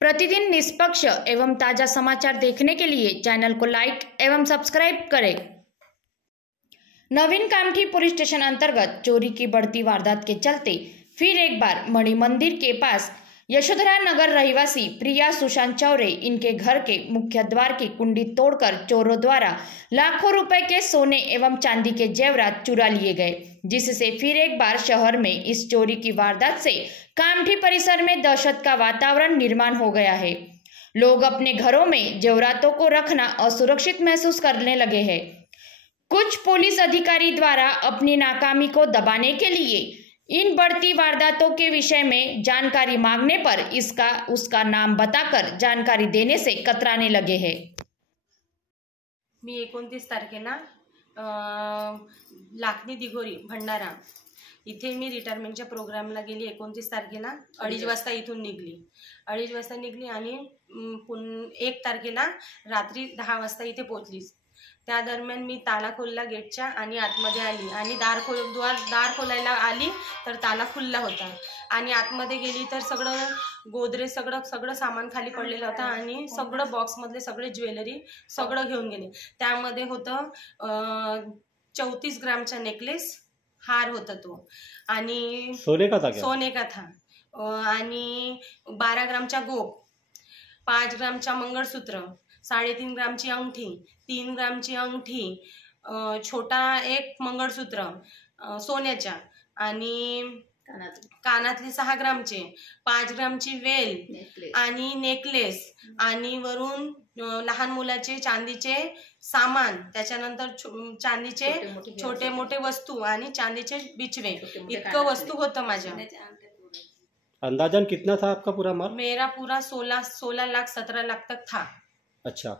प्रतिदिन निष्पक्ष एवं ताजा समाचार देखने के लिए चैनल को लाइक एवं सब्सक्राइब करें। नवीन कामठी पुलिस स्टेशन अंतर्गत चोरी की बढ़ती वारदात के चलते फिर एक बार मणि मंदिर के पास यशोधरा नगर रहवासी प्रिया सुशांत चौरे इनके घर के मुख्य द्वार की कुंडी तोड़कर चोरों द्वारा लाखों रुपए के सोने एवं चांदी के जेवरात चुरा लिए गए, जिससे फिर एक बार शहर में इस चोरी की वारदात से कामठी परिसर में दहशत का वातावरण निर्माण हो गया है। लोग अपने घरों में जेवरातों को रखना असुरक्षित महसूस करने लगे हैं। कुछ पुलिस अधिकारी द्वारा अपनी नाकामी को दबाने के लिए इन बढ़ती वारदातों के विषय में जानकारी मांगने पर इसका उसका नाम बताकर जानकारी देने से कतराने लगे हैं। मी 29 तारखेला लाखनी दिघोरी भंडारा इथे मी रिटायरमेंटच्या प्रोग्रामला गेली। 29 तारखेला 2:30 वाजता इथून निघली। 2:30 वाजता निघली आणि 1 तारखेला रात्री 10 वाजता इथे पोहोचली। त्या दरम्यान मी ताला खोलला गेटच्या आणि आतमध्ये आली आणि दार खोलायला आली तर ताला खुल्ला होता आणि आतमध्ये गेली तर सगळं गोदरेज सगळं सामान खाली पडलेलं होतं आणि सगळं बॉक्समधले सगळे ज्वेलरी सगळं घेऊन गेले। त्यामध्ये होतं 34 ग्रामचा नेकलेस, हार होता तो आणि सोने का था आणि 12 ग्रामचा गोप, 5 ग्रामचा मंगळसूत्र, 3.5 ग्रामची अंगठी, 3 ग्रामची अंगठी, छोटा एक मंगळसूत्र सोन्याच्या आणि कानातली 6 ग्रामचे, 5 ग्रामची वेल आणि नेकलेस आणि वरून लहान मुलाचे चांदीचे सामान, त्याच्यानंतर चांदीचे छोटे मोठे वस्तू आणि चांदीचे बिछवे, इतकं वस्तू होतं माझ्या। अंदाजन कितना था आपका पूरा माल? मेरा पूरा 16 लाख 17 लाख तक था। अच्छा,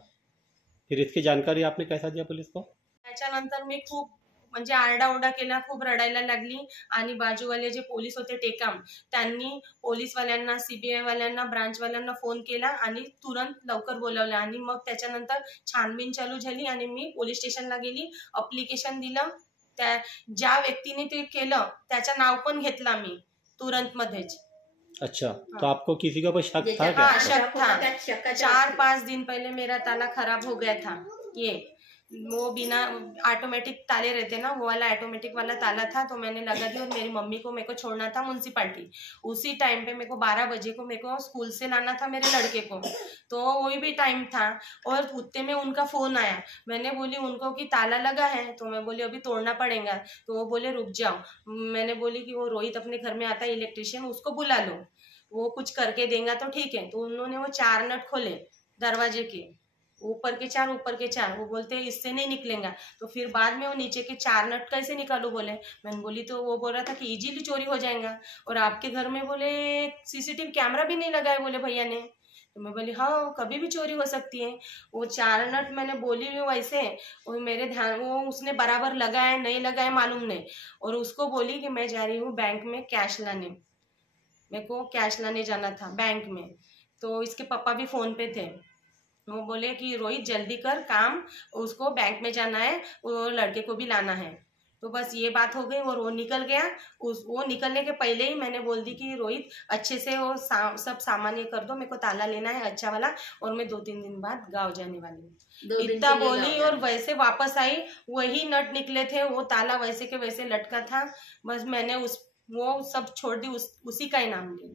फिर इसकी जानकारी आपने कैसा दिया पुलिस को? त्याच्यानंतर मी खूप म्हणजे आरडाओरडा केला, खूप रडायला लागली आणि बाजूवाले जे पोलीस होते टेकाम, त्यांनी पोलीसवाल्यांना, सीबीआय वाल्यांना, ब्रांचवाल्यांना फोन केला आणि तुरंत लवकर बोलावलं आणि मग त्याच्यानंतर छानबीन चालू झाली आणि मी पोलीस स्टेशनला गेली, अप्लिकेशन दिलं। त्या ज्या व्यक्तीने ते केलं त्याचं नाव पण घेतला मी तुरंत मध्येच। अच्छा, तो आपको किसी का शक था क्या? हाँ, शक था। 4-5 दिन पहले मेरा ताला खराब हो गया था। ये वो बिना ऑटोमेटिक ताले रहते ना, वो वाला ऑटोमेटिक वाला ताला था, तो मैंने लगा दिया और मेरी मम्मी को मेरे को छोड़ना था म्यूनसिपालिटी। उसी टाइम पे मेरे को 12 बजे को मेरे को स्कूल से लाना था मेरे लड़के को, तो वही भी टाइम था और उतने में उनका फोन आया। मैंने बोली उनको कि ताला लगा है, तो मैं बोली अभी तोड़ना पड़ेगा, तो वो बोले रुक जाओ। मैंने बोली कि वो रोहित अपने घर में आता है इलेक्ट्रिशियन, उसको बुला लो, वो कुछ करके देगा तो ठीक है। तो उन्होंने वो 4 नट खोले दरवाजे के, ऊपर के 4 ऊपर के 4, वो बोलते इससे नहीं निकलेगा। तो फिर बाद में वो नीचे के 4 नट कैसे निकालू बोले। मैंने बोली तो वो बोल रहा था कि इजीली चोरी हो जाएगा और आपके घर में बोले सीसीटीवी कैमरा भी नहीं लगा है बोले भैया ने। तो मैं बोली हाँ, कभी भी चोरी हो सकती है। वो 4 नट मैंने बोली वैसे, और मेरे ध्यान वो उसने बराबर लगाया नहीं लगाया मालूम नहीं, और उसको बोली कि मैं जा रही हूँ बैंक में कैश लाने, मेरे को कैश लाने जाना था बैंक में। तो इसके पापा भी फोन पे थे, वो बोले कि रोहित जल्दी कर काम, उसको बैंक में जाना है, वो लड़के को भी लाना है। तो बस ये बात हो गई और वो निकल गया। वो निकलने के पहले ही मैंने बोल दी कि रोहित अच्छे से वो सब सामान ये कर दो, मेरे को ताला लेना है अच्छा वाला और मैं 2-3 दिन बाद गाँव जाने वाली हूँ, इतना बोली। और वैसे वापस आई, वही नट निकले थे, वो ताला वैसे के वैसे लटका था। बस मैंने वो सब छोड़ दी, उसी का ही नाम ले।